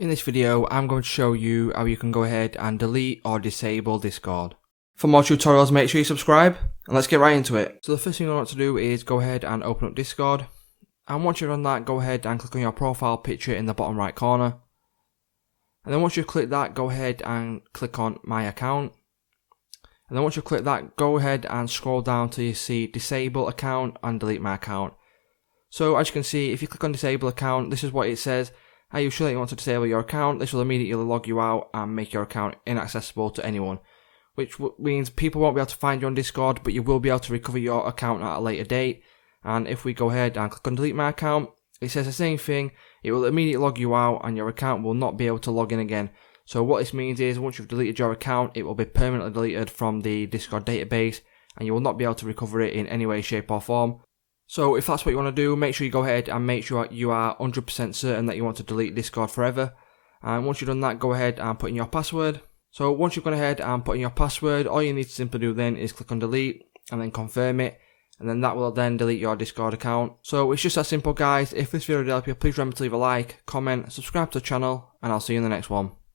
In this video, I'm going to show you how you can go ahead and delete or disable Discord. For more tutorials, make sure you subscribe, and let's get right into it. So the first thing you want to do is go ahead and open up Discord, and once you've done that, go ahead and click on your profile picture in the bottom right corner. And then once you've clicked that, go ahead and click on My Account. And then once you've clicked that, go ahead and scroll down till you see Disable Account and Delete My Account. So as you can see, if you click on Disable Account, this is what it says. Are you sure that you want to disable your account? This will immediately log you out and make your account inaccessible to anyone, which means people won't be able to find you on Discord, but you will be able to recover your account at a later date. And if we go ahead and click on Delete My Account, it says the same thing. It will immediately log you out and your account will not be able to log in again. So what this means is once you've deleted your account, it will be permanently deleted from the Discord database and you will not be able to recover it in any way, shape or form. So if that's what you want to do, make sure you go ahead and make sure you are 100% certain that you want to delete Discord forever. And once you've done that, go ahead and put in your password. So once you've gone ahead and put in your password, all you need to simply do then is click on delete and then confirm it. And then that will then delete your Discord account. So it's just that simple, guys. If this video did help you, please remember to leave a like, comment, subscribe to the channel, and I'll see you in the next one.